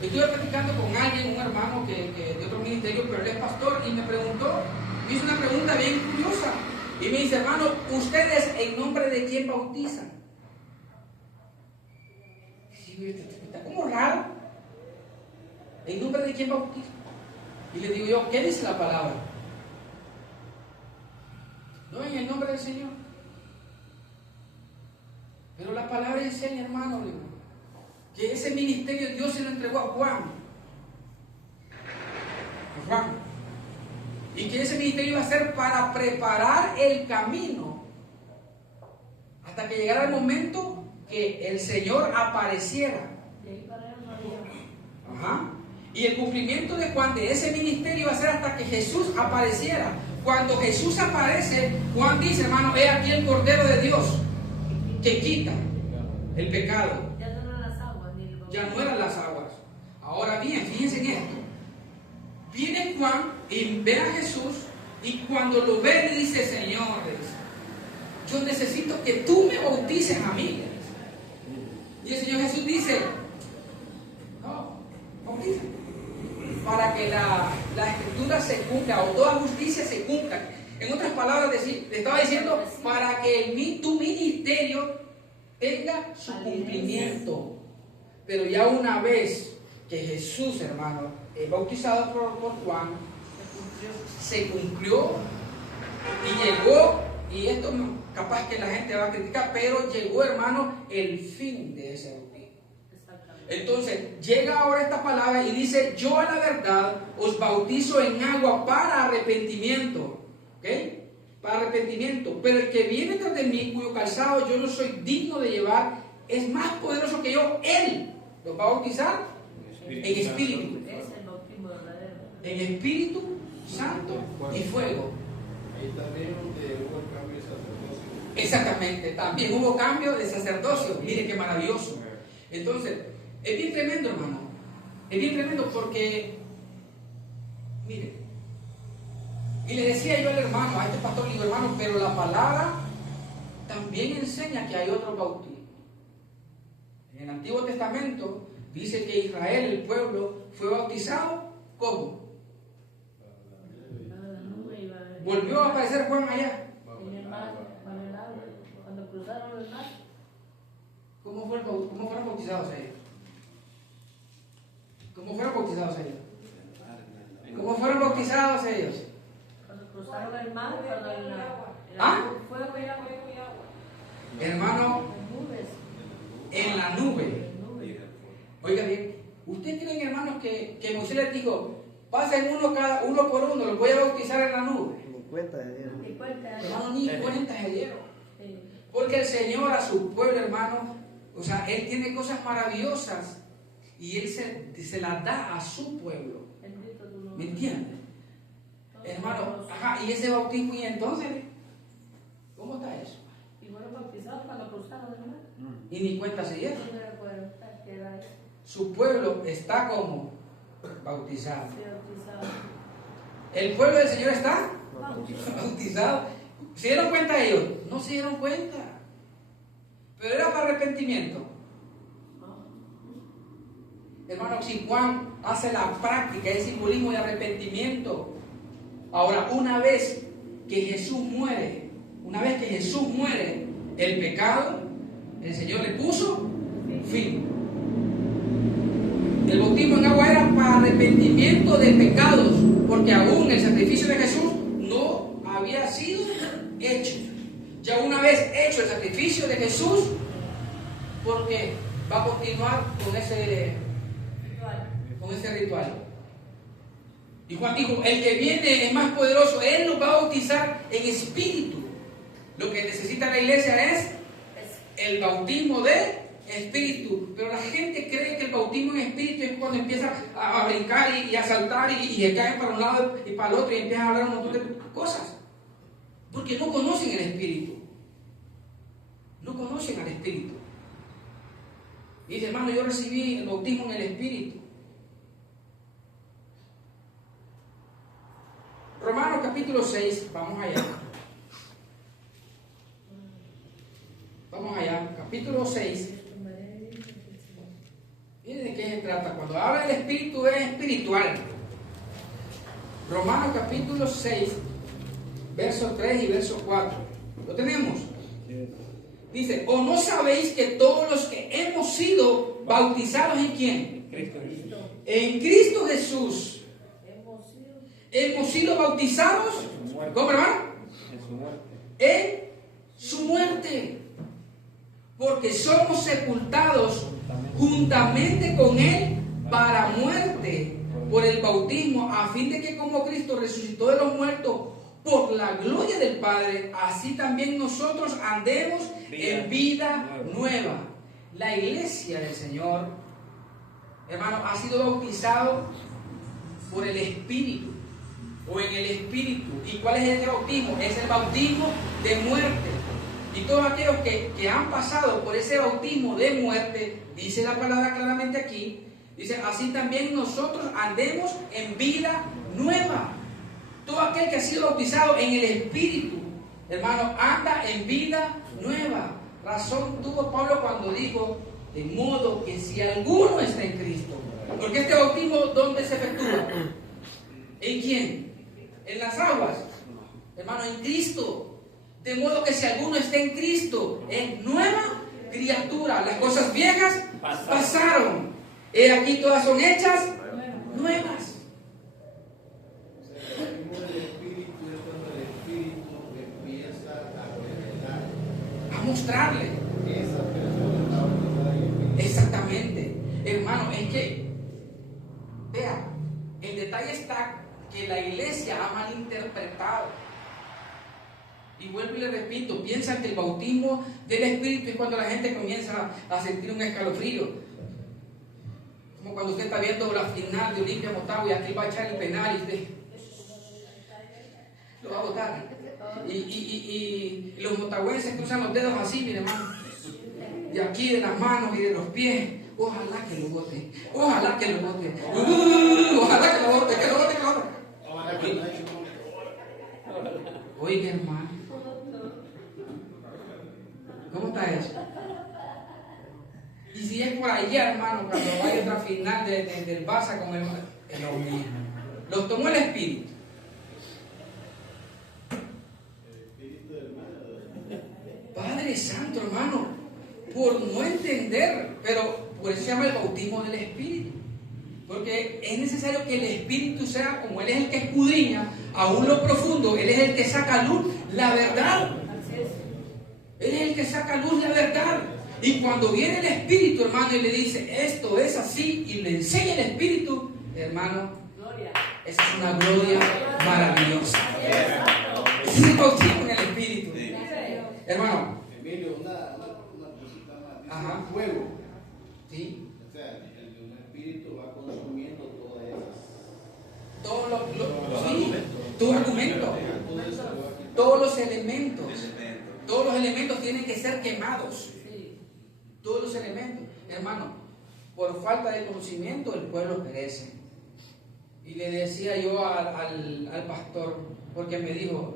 estuve platicando con alguien, un hermano que de otro ministerio, pero él es pastor, y me preguntó, me hizo una pregunta bien curiosa. Y me dice, hermano, ¿ustedes en nombre de quién bautizan? Está como raro. ¿En nombre de quién bautizan? Y le digo yo, ¿qué dice la palabra? No, en el nombre del Señor. Pero la palabra enseña, hermano, que ese ministerio Dios se lo entregó a Juan. A Juan. Y que ese ministerio iba a ser para preparar el camino hasta que llegara el momento que el Señor apareciera. Ajá. Y el cumplimiento de Juan, de ese ministerio, iba a ser hasta que Jesús apareciera. Cuando Jesús aparece, Juan dice, hermano, he aquí el Cordero de Dios que quita el pecado. Ya no eran las aguas, ni el bautismo. Ya no eran las aguas. Ahora bien, fíjense en esto. Viene Juan y ve a Jesús, y cuando lo ve le dice, Señor, yo necesito que tú me bautices a mí. Y el Señor Jesús dice, no, bautízame, para que la escritura se cumpla, o toda justicia se cumpla. En otras palabras, le estaba diciendo, para que tu ministerio tenga su cumplimiento. Pero ya una vez que Jesús, hermano, es bautizado por Juan, se cumplió y llegó, y esto capaz que la gente va a criticar, pero llegó, hermano, el fin de ese bautismo. Entonces llega ahora esta palabra y dice, yo a la verdad os bautizo en agua para arrepentimiento. ¿Ok? Para arrepentimiento. Pero el que viene tras de mí, cuyo calzado yo no soy digno de llevar, es más poderoso que yo. Él los va a bautizar en espíritu. Es el bautismo verdadero. En Espíritu Santo y fuego. Ahí también donde hubo el cambio de sacerdocio. Exactamente, también hubo cambio de sacerdocio. Mire qué maravilloso. Entonces, es bien tremendo, hermano. Es bien tremendo porque, mire, y le decía yo al hermano, a este pastor, le digo, hermano, pero la palabra también enseña que hay otro bautismo. En el Antiguo Testamento dice que Israel, el pueblo, fue bautizado, ¿cómo? Volvió a aparecer Juan allá. En el mar, con el agua, cuando cruzaron el mar. ¿Cómo fueron bautizados ellos? ¿Cómo fueron bautizados ellos? ¿Cómo fueron bautizados ellos? Cuando cruzaron el mar, cuando ¿Ah? fuego y agua. Hermano, Nubes. en la nube. Nubes. Oiga bien, ¿ustedes creen, hermanos, que Moisés les dijo, pasen uno por uno, los voy a bautizar en la nube? Ni cuenta de Dios. Ni cuenta. Hermano, ni cuenta se dieron. Sí. Porque el Señor a su pueblo, hermano, o sea, Él tiene cosas maravillosas y Él se las da a su pueblo. Bendito tu ¿Me nombre. entiendes? Hermano, ajá, y ese bautismo, y entonces, ¿cómo está eso? Y fueron bautizados cuando cruzaron el mar. Y ni cuenta se dieron. No me recuerdo qué era eso. Su pueblo está como bautizado. Sí, bautizado. El pueblo del Señor está Bautizado. bautizado. ¿Se dieron cuenta ellos? No se dieron cuenta. Pero era para arrepentimiento. Hermano, si Juan hace la práctica, el simbolismo de arrepentimiento. Ahora, una vez que Jesús muere, el pecado, el Señor le puso fin. El bautismo en agua era para arrepentimiento de pecados, porque aún el sacrificio de Jesús no había sido hecho. Ya una vez hecho el sacrificio de Jesús, porque va a continuar con ese ritual. Y Juan dijo, el que viene es más poderoso, Él nos va a bautizar en espíritu. Lo que necesita la iglesia es el bautismo de espíritu. Pero la gente cree que el bautismo en espíritu es cuando empieza a brincar y a saltar y se caen para un lado y para el otro y empiezan a hablar un montón de cosas. Porque no conocen el espíritu. No conocen al espíritu. Y dice, hermano, yo recibí el bautismo en el espíritu. Romanos capítulo 6, vamos allá. Vamos allá, capítulo 6. Miren de qué se trata. Cuando habla del espíritu es espiritual. Romanos capítulo 6, verso 3 y verso 4. ¿Lo tenemos? Dice, ¿o no sabéis que todos los que hemos sido bautizados en quién? En Cristo Jesús. Hemos sido bautizados, ¿cómo, hermano? En su muerte. Porque somos sepultados juntamente con Él para muerte por el bautismo, a fin de que como Cristo resucitó de los muertos por la gloria del Padre, así también nosotros andemos en vida nueva. La iglesia del Señor, hermano, ha sido bautizado por el Espíritu, o en el Espíritu. ¿Y cuál es ese bautismo? Es el bautismo de muerte. Y todos aquellos que han pasado por ese bautismo de muerte, dice la palabra claramente aquí, dice, así también nosotros andemos en vida nueva. Todo aquel que ha sido bautizado en el Espíritu, hermano, anda en vida nueva. Razón tuvo Pablo cuando dijo, de modo que si alguno está en Cristo. Porque este bautismo, ¿dónde se efectúa? ¿En quién? En las aguas. Hermano, en Cristo. De modo que si alguno está en Cristo, es nueva criatura. Las cosas viejas pasaron. He aquí todas son hechas nuevas. El bautismo del Espíritu es cuando el Espíritu empieza a revelar. A mostrarle. Esa persona está bautizada en el Espíritu. Exactamente. Hermano, es que, vea, el detalle está que la iglesia ha malinterpretado. Y vuelvo y le repito, piensan que el bautismo del Espíritu es cuando la gente comienza a sentir un escalofrío. Como cuando usted está viendo la final de Olimpia Motagua y aquí va a echar el penal y usted lo va a botar. Y los motagüenses cruzan los dedos así, mi hermano. De aquí, de las manos y de los pies. Ojalá que lo bote. Ojalá que lo bote. Ojalá que lo bote, que lo bote, que lo bote. Ojalá que no haya un Oiga, hermano. ¿Cómo está eso? Y si es por allá, hermano, cuando vaya otra final del Barça con es lo mismo. Los tomó el Espíritu. Padre Santo, hermano, por no entender, pero por eso se llama el bautismo del Espíritu. Porque es necesario que el Espíritu sea, como Él es el que escudriña aún lo profundo, Él es el que saca a luz la verdad. Él es el que saca a luz la verdad. Y cuando viene el Espíritu, hermano, y le dice, esto es así, y le enseña el Espíritu, hermano, esa es una gloria maravillosa. Ese es el bautismo en el Espíritu. Hermano. Emilio, una cosita más. Ajá. Un fuego. Sí. O sea, el Espíritu va consumiendo todas esas. Sí, tu argumento. Todos los elementos. Todos los elementos tienen que ser quemados. Todos los elementos. Hermano, por falta de conocimiento el pueblo perece. Y le decía yo al pastor, porque me dijo,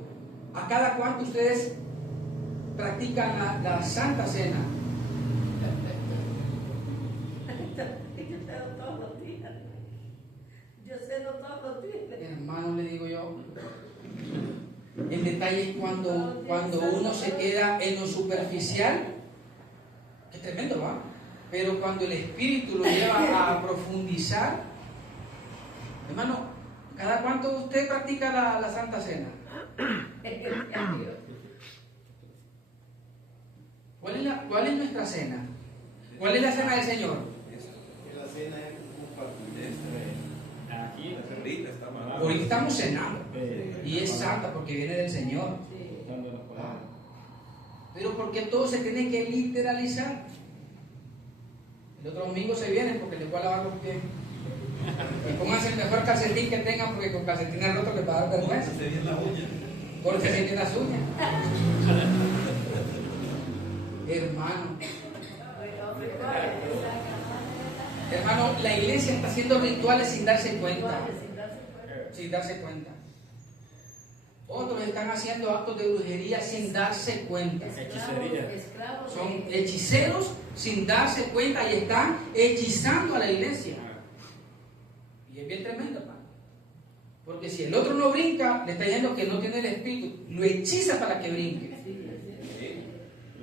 ¿a cada cuánto ustedes practican la Santa Cena? Yo ceno todos los días. Hermano, le digo yo, el detalle es cuando uno se queda en lo superficial, que es tremendo, ¿va? Pero cuando el Espíritu lo lleva a profundizar, hermano, ¿cada cuánto usted practica la Santa Cena? ¿Cuál es nuestra cena? ¿Cuál es la cena del Señor? La cena es compartir. Aquí, la cerdita está mal. Ahorita estamos cenando. Y es santa porque viene del Señor. Pero ¿por qué todo se tiene que literalizar? El otro domingo se viene porque les voy a lavar los pies. Y pónganse el mejor calcetín que tengan, porque con calcetines rotos les va a dar vergüenza. Córtese bien las uñas. Hermano, la iglesia está haciendo rituales sin darse cuenta. Sin darse cuenta. Otros están haciendo actos de brujería sin darse cuenta. Son hechiceros sin darse cuenta y están hechizando a la iglesia. Y es bien tremendo, hermano. Porque si el otro no brinca, le está diciendo que no tiene el espíritu. Lo hechiza para que brinque.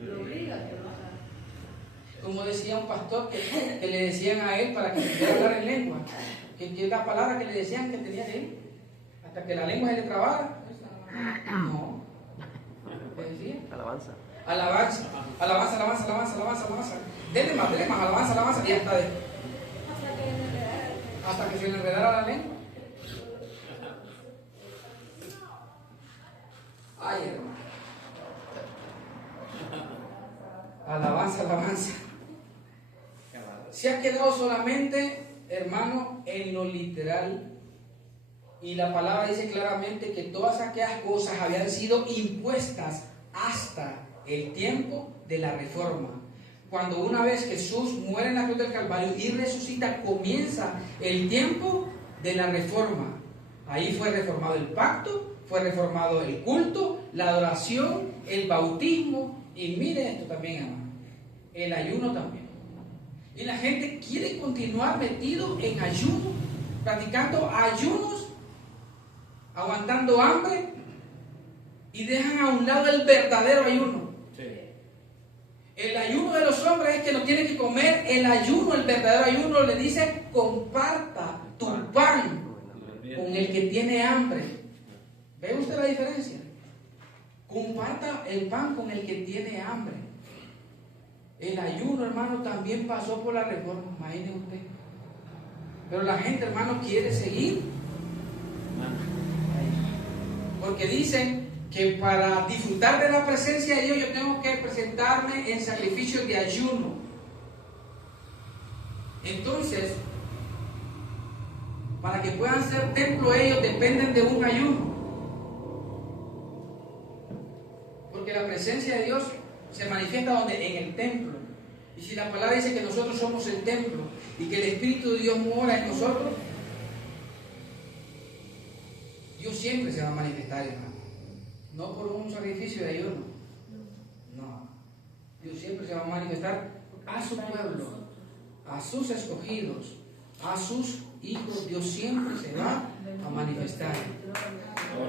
Lo obliga a que lo haga. Como decía un pastor que le decían a él para que pudiera hablar en lengua. Que es la palabra que le decían que tenía él. Hasta que la lengua se le trabara. No. ¿Qué decía? Alabanza. Alabanza. Alabanza, alabanza, alabanza, alabanza, alabanza. Dele más, alabanza, alabanza. Y hasta hasta que se le enredara la lengua. Ay, hermano. Alabanza, alabanza. Se ha quedado solamente, hermano, en lo literal. Y la palabra dice claramente que todas aquellas cosas habían sido impuestas hasta el tiempo de la reforma. Cuando una vez Jesús muere en la cruz del Calvario y resucita, comienza el tiempo de la reforma. Ahí fue reformado el pacto, fue reformado el culto, la adoración, el bautismo y mire esto también, hermano, el ayuno también. Y la gente quiere continuar metido en ayuno, practicando ayunos, aguantando hambre y dejan a un lado el verdadero ayuno. Sí. El ayuno de los hombres es que no tienen que comer. El ayuno, el verdadero ayuno, le dice: comparta tu pan con el que tiene hambre. ¿Ve usted la diferencia? Comparta el pan con el que tiene hambre. El ayuno, hermano, también pasó por la reforma, imagínese usted. Pero la gente, hermano, quiere seguir. Porque dicen que para disfrutar de la presencia de Dios yo tengo que presentarme en sacrificios de ayuno. Entonces, para que puedan ser templo ellos dependen de un ayuno. Porque la presencia de Dios se manifiesta donde? En el templo. Y si la palabra dice que nosotros somos el templo y que el Espíritu de Dios mora en nosotros, Dios siempre se va a manifestar, hermano. No por un sacrificio de ayuno. No. Dios siempre se va a manifestar a su pueblo, a sus escogidos, a sus hijos. Dios siempre se va a manifestar.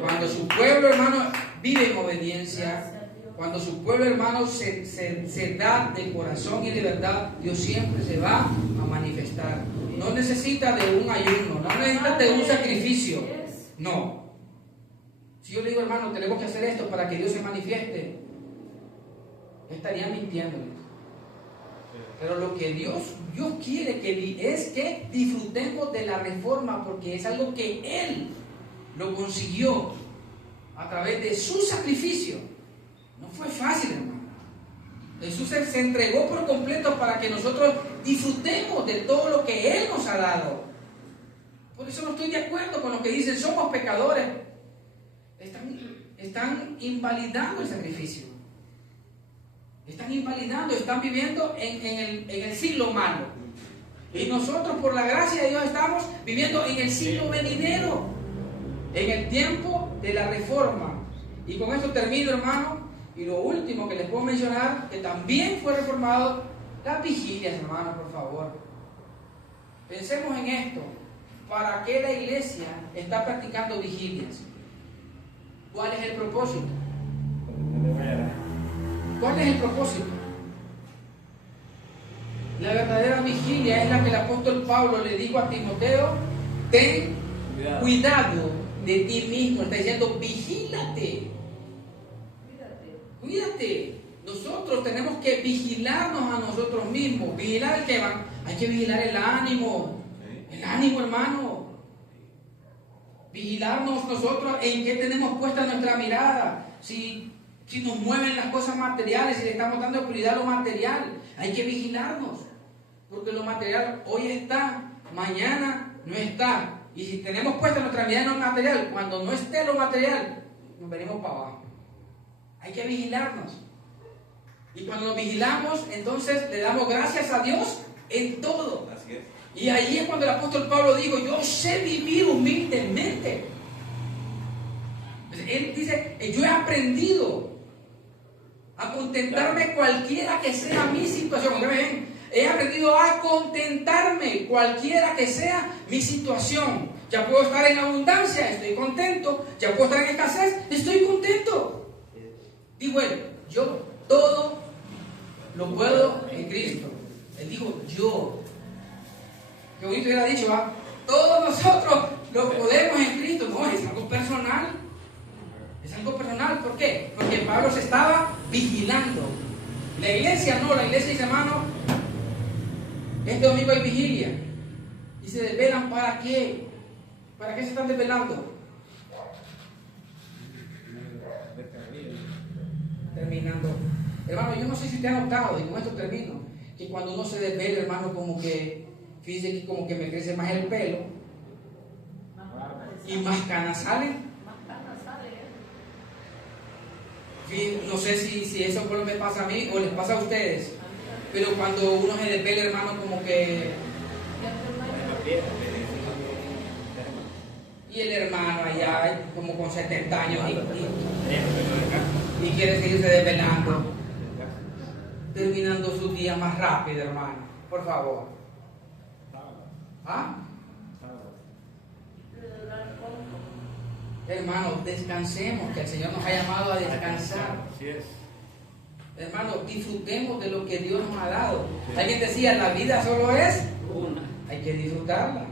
Cuando su pueblo, hermano, vive en obediencia, Cuando su pueblo, hermano, se da de corazón y de verdad, Dios siempre se va a manifestar. No necesita de un ayuno, no necesita de un sacrificio. No. Si yo le digo, hermano, tenemos que hacer esto para que Dios se manifieste, estaría mintiéndoles. Pero lo que Dios quiere es que disfrutemos de la reforma, porque es algo que Él lo consiguió a través de su sacrificio. No fue fácil, hermano. Jesús se entregó por completo para que nosotros disfrutemos de todo lo que Él nos ha dado. Por eso no estoy de acuerdo con lo que dicen, somos pecadores. Están invalidando el sacrificio. Están invalidando, están viviendo en el siglo malo. Y nosotros, por la gracia de Dios, estamos viviendo en el siglo venidero, en el tiempo de la reforma. Y con esto termino, hermano. Y lo último que les puedo mencionar, que también fue reformado, las vigilias, hermano, por favor. Pensemos en esto. ¿Para qué la iglesia está practicando vigilias? ¿Cuál es el propósito? ¿Cuál es el propósito? La verdadera vigilia es la que el apóstol Pablo le dijo a Timoteo: ten cuidado de ti mismo. Está diciendo, vigílate. Cuídate. Nosotros tenemos que vigilarnos a nosotros mismos. Vigilar el que va. Hay que vigilar el ánimo. El ánimo, hermano. Vigilarnos nosotros en qué tenemos puesta nuestra mirada. Si nos mueven las cosas materiales, si le estamos dando prioridad a lo material, hay que vigilarnos. Porque lo material hoy está, mañana no está. Y si tenemos puesta nuestra mirada en lo material, cuando no esté lo material, nos venimos para abajo. Hay que vigilarnos. Y cuando nos vigilamos, entonces le damos gracias a Dios en todo. Así es. Y ahí es cuando el apóstol Pablo dijo: yo sé vivir humildemente. Él dice: yo he aprendido a contentarme cualquiera que sea mi situación. He aprendido a contentarme cualquiera que sea mi situación. Ya puedo estar en abundancia, estoy contento. Ya puedo estar en escasez, estoy contento. Dijo él: yo todo lo puedo en Cristo. Él dijo: yo. Qué bonito hubiera dicho, ¿va? Todos nosotros lo podemos en Cristo. No, es algo personal. Es algo personal. ¿Por qué? Porque Pablo se estaba vigilando. La iglesia no, la iglesia dice: hermano, este domingo hay vigilia. Y se desvelan, ¿para qué? ¿Para qué se están desvelando? Terminando. Hermano, yo no sé si usted ha notado, y con esto termino, que cuando uno se desvela, hermano, como que, fíjese que como que me crece más el pelo y más canas salen. No sé si eso solo me pasa a mí o les pasa a ustedes, pero cuando uno se desvela, hermano, como que... Y el hermano allá, como con 70 años, y quiere seguirse desvelando, terminando su día más rápido, hermano. Por favor. ¿Ah? Hermano, descansemos, que el Señor nos ha llamado a descansar. Así es. Hermano, disfrutemos de lo que Dios nos ha dado. Sí. Alguien decía: la vida solo es una. Hay que disfrutarla.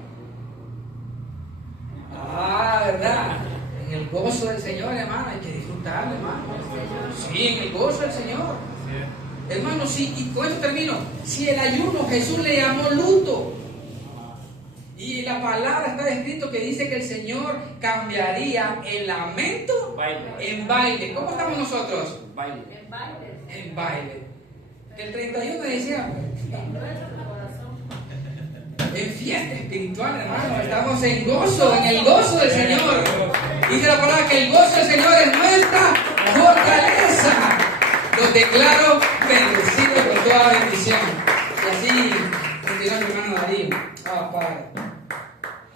¿Verdad? En el gozo del Señor, hermano, hay que disfrutarla, hermano. Sí, en el gozo del Señor. Hermano, sí, y con esto termino. Si el ayuno Jesús le llamó luto, y la palabra está escrito que dice que el Señor cambiaría el lamento en baile. ¿Cómo estamos nosotros? Baile. En baile. El 31 de diciembre. En fiesta espiritual, hermano. Estamos en gozo, en el gozo del Señor. Dice la palabra que el gozo del Señor es nuestra fortaleza. Los declaro bendecidos.